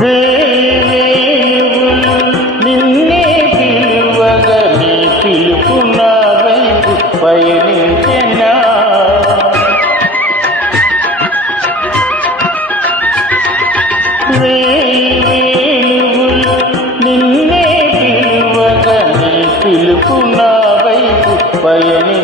వేవేవులు నిన్నే పిలువగా నీ పిలుపు నా వైపు పయనించెనా వేవేవులు నిన్నే పిలువగా నీ పిలుపు నా వైపు పయని